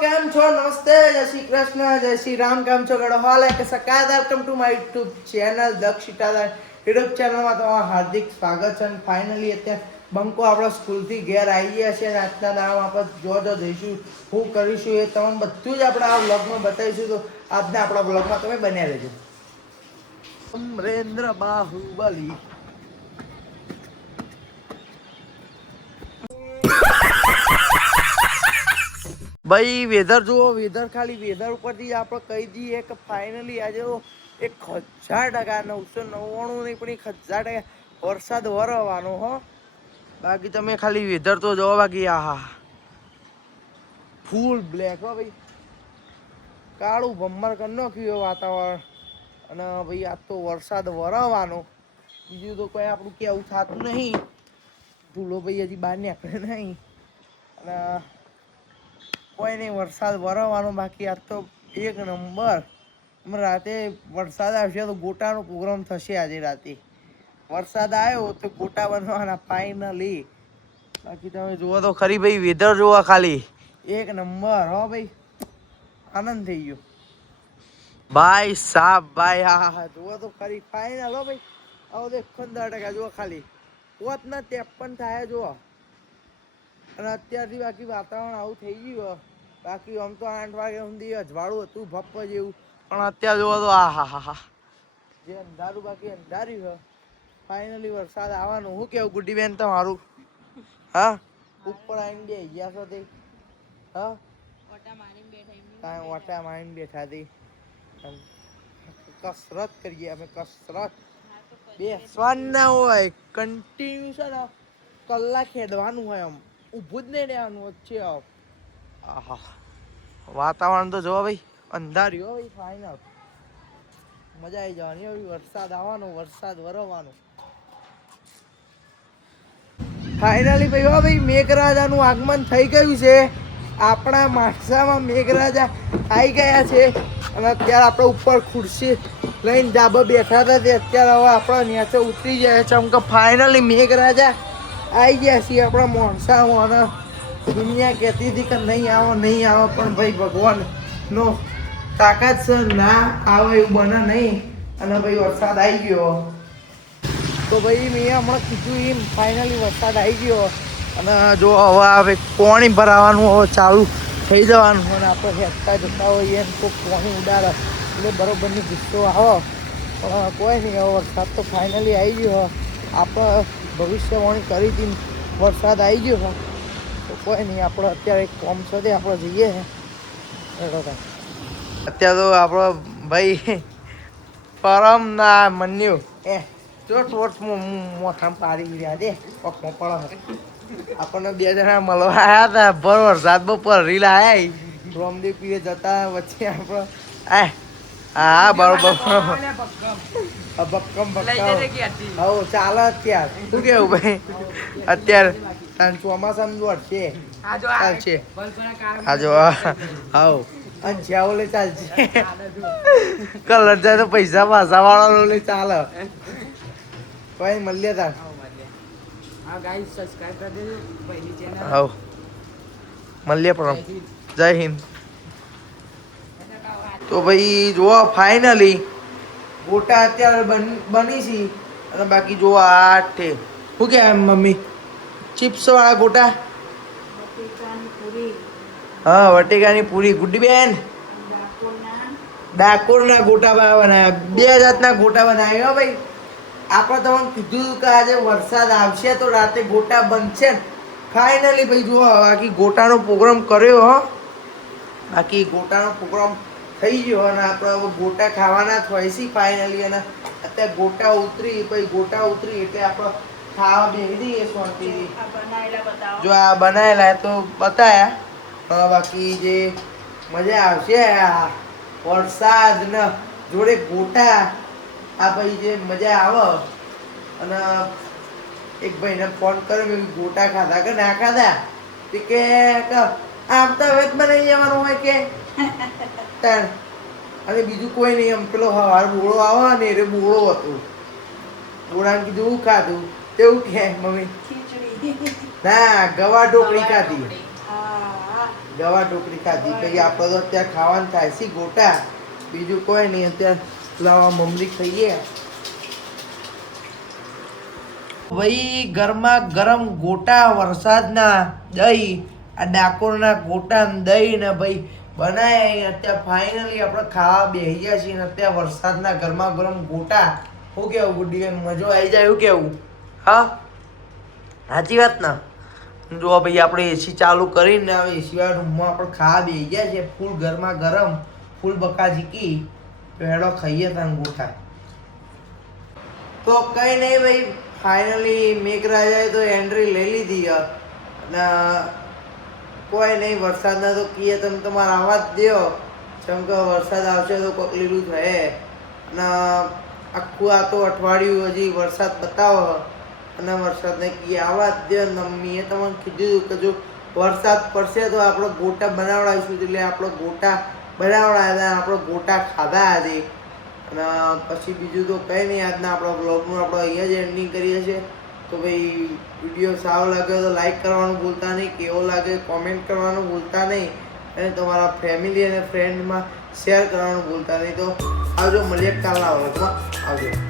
કેમ છો? નમસ્તે, જય શ્રી કૃષ્ણ, જય શ્રી રામ. કેમ છો? ગડો હાલ કે સકાય welcome to my YouTube channel દક્ષિતાદાર યુટ્યુબ ચેનલમાં તમારું હાર્દિક સ્વાગત છે. અને ફાઇનલી અત્યારે બંકો આપણા સ્કૂલથી ઘેર આવી ગયા છે અને આજના દાડામાં આપણે જો જઈશું શું કરીશું એ તમને બધું જ આપણે આ વ્લોગમાં બતાવીશું. તો આજના આપણા વ્લોગમાં તમે બન્યા રહેજો. અમરેન્દ્ર બાહુબલી ભાઈ વેધર જુઓ, વેધર ખાલી વેધર ઉપરથી આપણે કહી દઈએ કે ફાઇનલી આજે 1000% 999 નહીં પણ 1000% વરસાદ વરવાનો હો. બાકી તમે ખાલી વેધર તો જોવો. બાકી આહા ફૂલ બ્લેક હો ભાઈ, કાળું ભમ્મર કરી નાખ્યું વાતાવરણ. અને ભાઈ આજ તો વરસાદ વરવાનો, બીજું તો કોઈ આપણું કેવું થતું નહીં. ધૂલો ભાઈ હજી બહાર નીકળે નહીં અને કોઈ નહીં, વરસાદ વરવાનો. બાકી આજ તો એક નંબર. રાતે વરસાદ આવશે તો ગોટાનો પ્રોગ્રામ થશે. આજે રાતે વરસાદ આવ્યો તો ગોટા બનવાના ફાઇનલી. બાકી તમે જુઓ તો ખરી ભાઈ, વેધર જુઓ ખાલી એક નંબર હો ભાઈ, આનંદ થઈ ગયો ભાઈ સાહેબ. ભાઈ હા જુઓ તો ખરી ફાઇનલ હો ભાઈ. આવો તો 15% જુઓ ખાલી 53 થાય જુઓ. અને અત્યારથી બાકી વાતાવરણ આવું થઈ ગયું. બાકી આમ તો 8 વાગ્યા સુધી અજવાળું હતું, ભપ્પ જેવું. પણ અત્યારે જોવો તો આ હા હા હા જે અંધારું બાકી અંધાર્યું છે. ફાઇનલી વરસાદ આવવાનું. શું કેવું ગુડી બેન તમારું? હા ઉપર આવીને બે ગયા છો તે હા ઓટા મારીને બેઠા હતી. કસરત કરીએ અમે, કસરત બેસવાનું ના હોય, કન્ટિન્યુ છે ને કલાક હેડવાનું હોય. આમ ઊભું જ નહીં રહેવાનું વચ્ચે. આહા વાતાવરણ તો જોવો ભાઈ, અંધાર્યું હો ભાઈ. ફાઇનલ મજા આવી જવાની. વરસાદ આવવાનો, વરસાદ વરવાનો ફાઇનલી ભાઈ. હો ભાઈ, મેઘરાજાનું આગમન થઈ ગયું છે. આપણા માણસામાં મેઘરાજા આવી ગયા છે. અને અત્યારે આપણે ઉપર ખુરશી લઈને ધાબા બેઠા હતા તે અત્યારે હવે આપણા નીચે ઉતરી જાય છે. આમ કે ફાઇનલી મેઘરાજા આવી ગયા છીએ આપણા માણસામાં. અને દુનિયા કહેતી હતી કે નહીં આવો નહીં આવો, પણ ભાઈ ભગવાનનો તાકાત છે, ના આવે એવું બને નહીં. અને ભાઈ વરસાદ આવી ગયો. તો ભાઈ મેં હમણાં કીધું એમ ફાઇનલી વરસાદ આવી ગયો. અને જો હવે પાણી ભરાવાનું હવે ચાલુ થઈ જવાનું. અને આપણે હેઠતા જતા હોઈએ તો પાણી ઉડાડે એટલે બરોબરની ગુસ્સો આવો. પણ કોઈ નહીં, હવે વરસાદ તો ફાઇનલી આવી ગયો. આપણે ભવિષ્યવાણી કરી હતી, વરસાદ આવી ગયો. તો કોઈ નહીં, આપણે અત્યારે એક કોમ છે તે આપણે જઈએ. અત્યારે તો આપણો ભાઈ પરમ ના મન્યું જો ટોર્ચ મોઠામાં પાડી રહ્યા છે. પગમાં પડે આપણને 2 જણા મળવા આવ્યા હતા. ભર વરસાદ બપોર રીલ આવ્યા રોમદેવ પીએ જતા વચ્ચે આપણે હા બરોબર બક્કમ હવ ચાલે. અત્યારે શું કેવું ભાઈ? અત્યારે ચોમાસામાં દોડશે ચાલશે. હા જો હાવ અને જ્યાં લે ચાલશે. કલર જાય તો પૈસા પાછા વાળા લે ચાલે. કોઈ મળીએ તાર. હા મળીએ પણ. જય હિન્દ. તો ભાઈ જુઓ ફાઇનલી ગોટા અત્યારે બની છે. અને બાકી જુઓ આ શું કે મમ્મી ચિપ્સ વાળા ગોટા. હા વટેકાની પૂરી. ગુડી બેન ડાકોરના ગોટા બનાવ્યા. 2 જાતના ગોટા બનાવ્યા ભાઈ. આપણે તમને કીધું કે આજે વરસાદ આવશે તો રાતે ગોટા બનશે. ફાઇનલી ભાઈ જુઓ બાકી ગોટાનો પ્રોગ્રામ કર્યો હો. બાકી ગોટાનો પ્રોગ્રામ થઈ ગયો. અને આપણે હવે ગોટા ખાવાના જ હોય છે ફાઇનલી. અને અત્યારે ગોટા ઉતરી પછી ગોટા ઉતરી એટલે આપણે ખાવા બેસી દઈએ શાંતિથી. જો આ બનાવેલા તો બતાયા. બાકી જે મજા આવશે વરસાદ ને જોડે ગોટા, આ ભાઈ જે મજા આવે. અને એક ભાઈને ફોન કર્યો મેં ગોટા ખાધા કે ના ખાધા? તે કે આમ તો હવે જ બનાવી જવાનું હોય કે. અને બીજું કોઈ નહીં. એમ પેલો હવાર બોળો આવે ને એટલે બોળો હતો. બોળાને કીધું હું ખાધું તેવું કે મમ્મી ના ગવા ઢોકળી ખાધી. ગવા ઢોકળી ખાધી. પછી આપણે તો અત્યારે ખાવાનું થાય છે ગોટા, બીજું કોઈ નહીં. અત્યારે લાવા મમરી ખાઈએ. ભાઈ ગરમા ગરમ ગોટા વરસાદના દહીં, આ ડાકોરના ગોટા દહીં ને ભાઈ બનાય. અત્યારે ફાઇનલી આપણે ખાવા બેસી ગયા છીએ ને અત્યારે વરસાદના ગરમા ગરમ ગોટા. શું કેવું ગુડી, મજો આવી જાય? શું કેવું? હા, સાચી વાત ને? જો ભાઈ આપણે એસી ચાલુ કરીને હવે એસી વાળા રૂમમાં આપણે ખાવા બેસી ગયા છે, ફૂલ ગરમા ગરમ, ફૂલ બકાજીકી. તો હેડો ખાઈએ તાન ગોઠા. તો કઈ નહીં ભાઈ, ફાઇનલી મેઘરાજાએ તો એન્ટ્રી લઈ લીધી અને કોઈ નહીં, વરસાદના તો કીએ તમે તમારે આવા જ દો, જેમ કે વરસાદ આવશે તો કોક લીલું થાય. અને આખું આ તો અઠવાડિયું હજી વરસાદ બતાવો અને વરસાદને કીએ આવા જ દે. મમ્મીએ તમને કીધું કે જો વરસાદ પડશે તો આપણે ગોટા બનાવડાવીશું, એટલે આપણે ગોટા બનાવડાવ્યા, આપણે ગોટા ખાધા આજે. અને પછી બીજું તો કંઈ નહીં, આજના આપણા બ્લોગનું આપણે અહીંયા જ એન્ડિંગ કરીએ છીએ. તો ભાઈ વિડીયો સારો લાગ્યો તો લાઈક કરવાનું ભૂલતા નહીં, કેવો લાગે કોમેન્ટ કરવાનું ભૂલતા નહીં, અને તમારા ફેમિલી અને ફ્રેન્ડમાં શેર કરવાનું ભૂલતા નહીં. તો આવજો, મળીએ કાલના વ્લોગમાં. આવજો.